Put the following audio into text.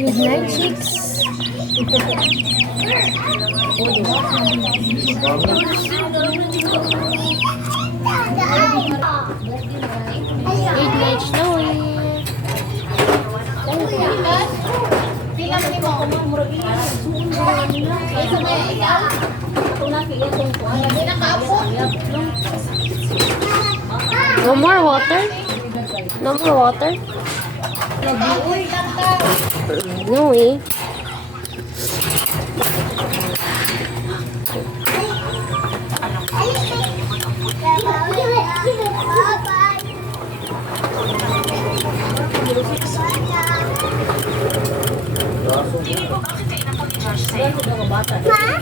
Goodnight, chicks. 8 Snowy. No more water? No more water? No eh. Ma?